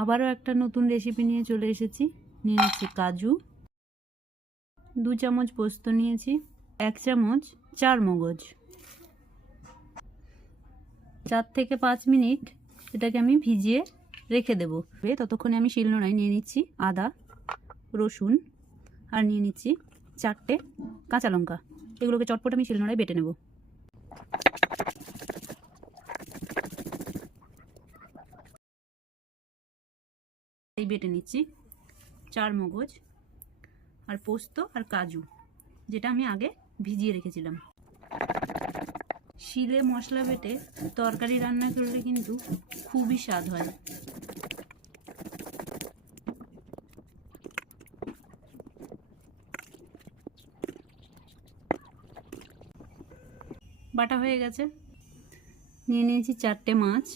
আবারও একটা নতুন রেসিপি নিয়ে চলে এসেছি। নিয়ে নিচ্ছি কাজু, 2 চামচ পোস্ত নিয়েছি, 1 চামচ চারমগজ। 4 থেকে 5 মিনিট এটাকে আমি ভিজিয়ে রেখে দেবো। ততক্ষণে আমি শিলনোড়ায় নিয়ে নিচ্ছি আদা, রসুন আর নিয়ে নিচ্ছি 4টে কাঁচা লঙ্কা। এগুলোকে চটপট আমি শিলনোড়ায় বেটে নেব। এই বেটে নিচ্ছি চারমগজ আর পোস্ত আর কাজু, যেটা আমি আগে ভিজিয়ে রেখেছিলাম। শিলে মশলা বেটে তরকারি রান্না করলে কিন্তু খুবই স্বাদ হয়। বাটা হয়ে গেছে। নিয়ে নিয়েছি 4টে মাছ,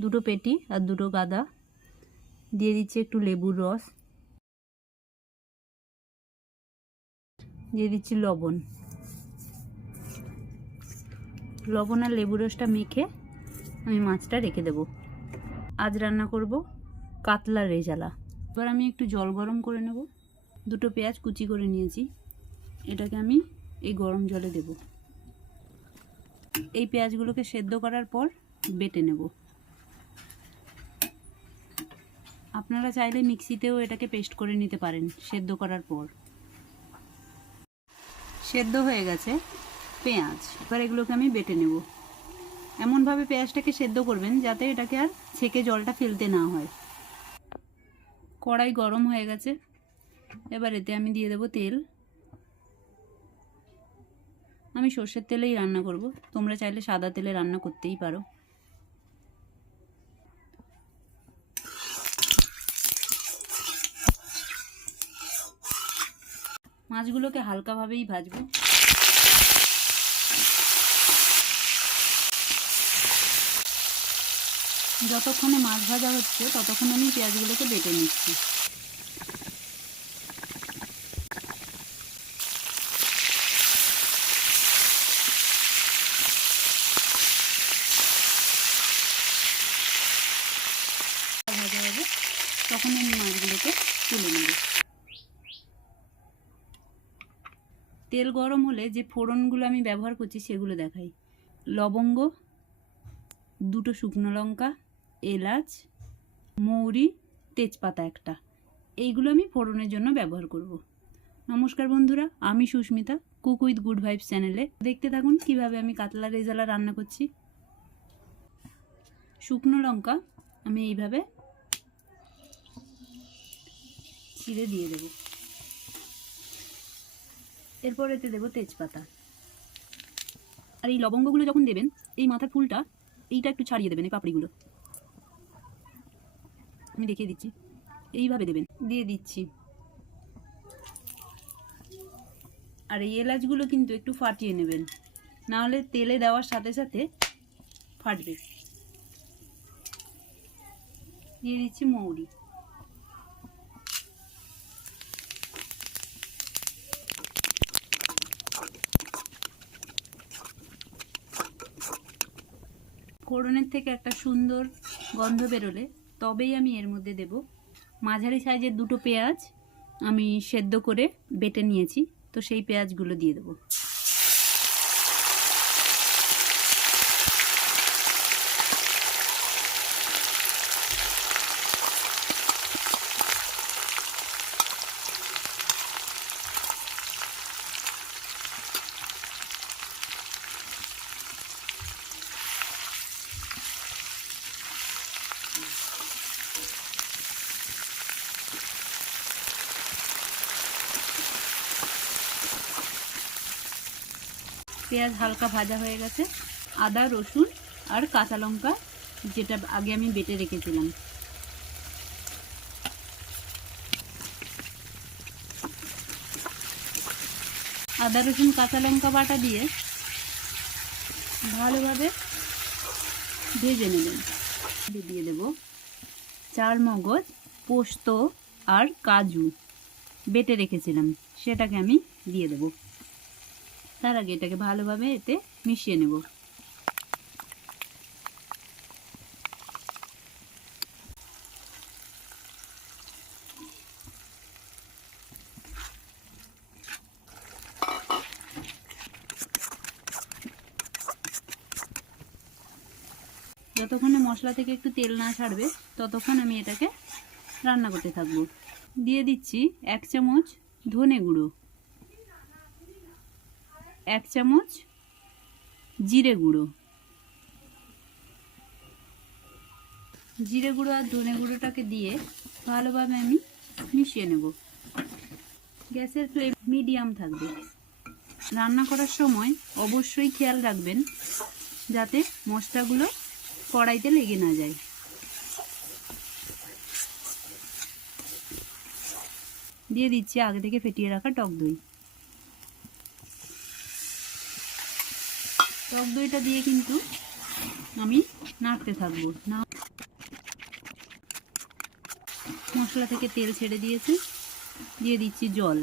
2টো পেটি আর 2টো গাদা। দিয়ে দিচ্ছি একটু লেবুর রস, দিয়ে দিচ্ছি লবণ। লবণ আর লেবু রসটা মেখে আমি মাছটা রেখে দেব। আজ রান্না করব কাতলা রেজালা। এবার আমি একটু জল গরম করে নেব। 2টো পেঁয়াজ কুচি করে নিয়েছি, এটাকে আমি এই গরম জলে দেব। এই পেঁয়াজগুলোকে সেদ্ধ করার পর বেটে নেব। আপনারা চাইলে মিক্সিতেও এটাকে পেস্ট করে নিতে পারেন সেদ্ধ করার পর। সেদ্ধ হয়ে গেছে পেঁয়াজ, এবার এগুলোকে আমি বেটে নেব। এমনভাবে পেঁয়াজটাকে সেদ্ধ করবেন যাতে এটাকে আর ছেঁকে জলটা ফেলতে না হয়। কড়াই গরম হয়ে গেছে, এবার এতে আমি দিয়ে দেব তেল। আমি সর্ষের তেলেই রান্না করব, তোমরা চাইলে সাদা তেলে রান্না করতেই পারো। মাছগুলোকে হালকাভাবেই ভাজবো। যতক্ষণে মাছ ভাজা হচ্ছে ততক্ষণ আমি পেঁয়াজগুলোকে বেটে নিচ্ছি। ভাজা হবে তখন আমি মাছগুলোকে তুলে নেব। তেল গরম হলে যে ফোড়নগুলো আমি ব্যবহার করছি সেগুলো দেখাই। লবঙ্গ, 2টো শুকনো লঙ্কা, এলাচ, মৌরি, তেজপাতা একটা, এইগুলো আমি ফোড়নের জন্য ব্যবহার করব। নমস্কার বন্ধুরা, আমি Susmita, cook with good vibes চ্যানেলে। দেখতে থাকুন কিভাবে আমি কাতলা রেজালা রান্না করছি। শুকনো লঙ্কা আমি এইভাবে ছিঁড়ে দিয়ে দেব। এরপর এতে দেব তেজপাতা। আর এই লবঙ্গগুলো যখন দেবেন, এই মাথার ফুলটা এইটা একটু ছাড়িয়ে দেবেন, এই পাপড়িগুলো আমি দেখিয়ে দিচ্ছি, এইভাবে দেবেন। দিয়ে দিচ্ছি। আর এই এলাচগুলো কিন্তু একটু ফাটিয়ে নেবেন, না হলে তেলে দেওয়ার সাথে সাথে ফাটবে। দিয়ে দিচ্ছি মৌরি। ফোড়নের থেকে একটা সুন্দর গন্ধ বেরোলে তবেই আমি এর মধ্যে দেব মাঝারি সাইজের 2টো পেঁয়াজ আমি সেদ্ধ করে বেটে নিয়েছি, তো সেই পেঁয়াজগুলো দিয়ে দেবো। পেঁয়াজ হালকা ভাজা হয়ে গেছে। আদা, রসুন আর কাঁচা লঙ্কা যেটা আগে আমি বেটে রেখেছিলাম, আদা রসুন কাঁচা লঙ্কা বাটা দিয়ে ভালোভাবে ভেজে নেবেন। দিয়ে দেব চারমগজ, পোস্ত আর কাজু বেটে রেখেছিলাম, সেটাকে আমি দিয়ে দেব। তার আগে এটাকে ভালোভাবে এতে মিশিয়ে নেব। যতক্ষণে মশলা থেকে একটু তেল না ছাড়বে ততক্ষণ আমি এটাকে রান্না করতে থাকবো। দিয়ে দিচ্ছি 1 চামচ ধনে গুঁড়ো, 1 চামচ জিরে গুঁড়ো। জিরে গুঁড়ো আর ধনে গুঁড়োটাকে দিয়ে ভালোভাবে আমি মিশিয়ে নেব। গ্যাসের ফ্লেম মিডিয়াম থাকবে। রান্না করার সময় অবশ্যই খেয়াল রাখবেন যাতে মশলাগুলো কড়াইতে লেগে না যায়। দিয়ে দিচ্ছি আগে থেকে ফেটিয়ে রাখা টক দই। টক দইটা দিয়ে কিন্তু আমি নাড়তে থাকবো। না, মশলা থেকে তেল ছেড়ে দিয়েছে। দিয়ে দিচ্ছি জল।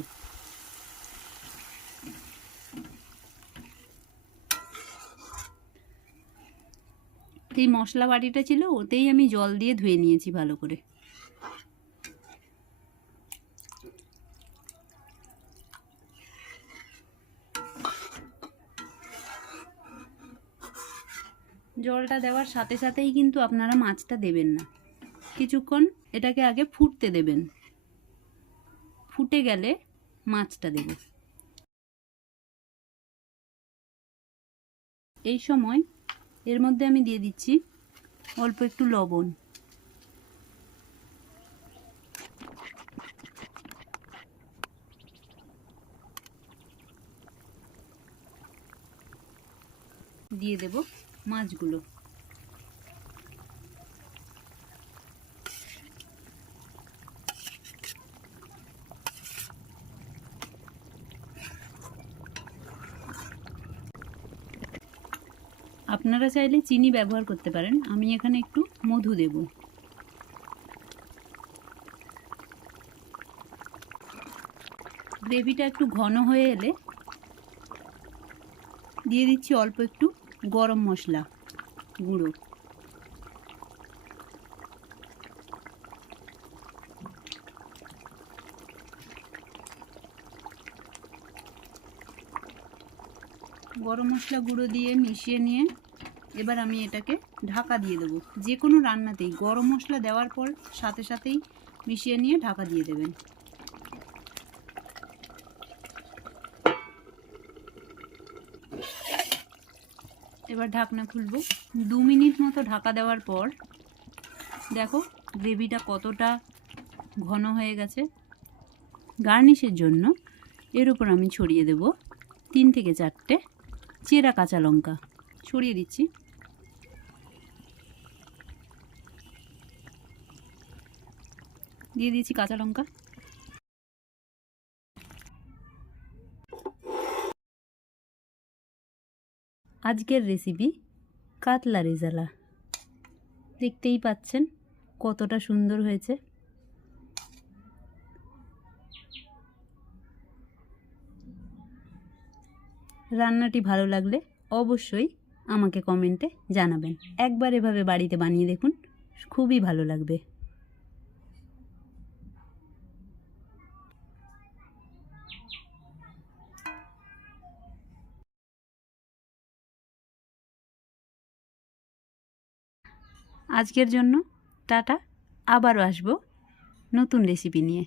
এই মশলা বাটিটা ছিল, ওতেই আমি জল দিয়ে ধুয়ে নিয়েছি ভালো করে। জলটা দেওয়ার সাথে সাথেই কিন্তু আপনারা মাছটা দেবেন না, কিছুক্ষণ এটাকে আগে ফুটতে দেবেন। ফুটে গেলে মাছটা দেব। এই সময় এর মধ্যে আমি দিয়ে দিচ্ছি অল্প একটু লবণ। দিয়ে দেব মাছগুলো। আপনারা চাইলে চিনি ব্যবহার করতে পারেন, আমি এখানে একটু মধু দেব। গ্রেভিটা একটু ঘন হয়ে এলে দিয়ে দিচ্ছি অল্প একটু গরম মশলা গুঁড়ো। গরম মশলা গুঁড়ো দিয়ে মিশিয়ে নিয়ে এবার আমি এটাকে ঢাকা দিয়ে দেবো। যে কোনো রান্নাতেই গরম মশলা দেওয়ার পর সাথে সাথেই মিশিয়ে নিয়ে ঢাকা দিয়ে দেবেন। এবার ঢাকনা খুলবো। 2 মিনিট মতো ঢাকা দেওয়ার পর দেখো গ্রেভিটা কতটা ঘন হয়ে গেছে। গার্নিশের জন্য এর উপর আমি ছড়িয়ে দেব 3 থেকে 4টে চেরা কাঁচা লঙ্কা। ছড়িয়ে দিচ্ছি। দিয়ে দিয়েছি কাঁচা লঙ্কা। আজকের রেসিপি কাতলা রেজালা। দেখতেই পাচ্ছেন কতটা সুন্দর হয়েছে। রান্নাটি ভালো লাগলে অবশ্যই আমাকে কমেন্টে জানাবেন। একবার এভাবে বাড়িতে বানিয়ে দেখুন, খুবই ভালো লাগবে। আজকের জন্য টাটা। আবারও আসবো নতুন রেসিপি নিয়ে।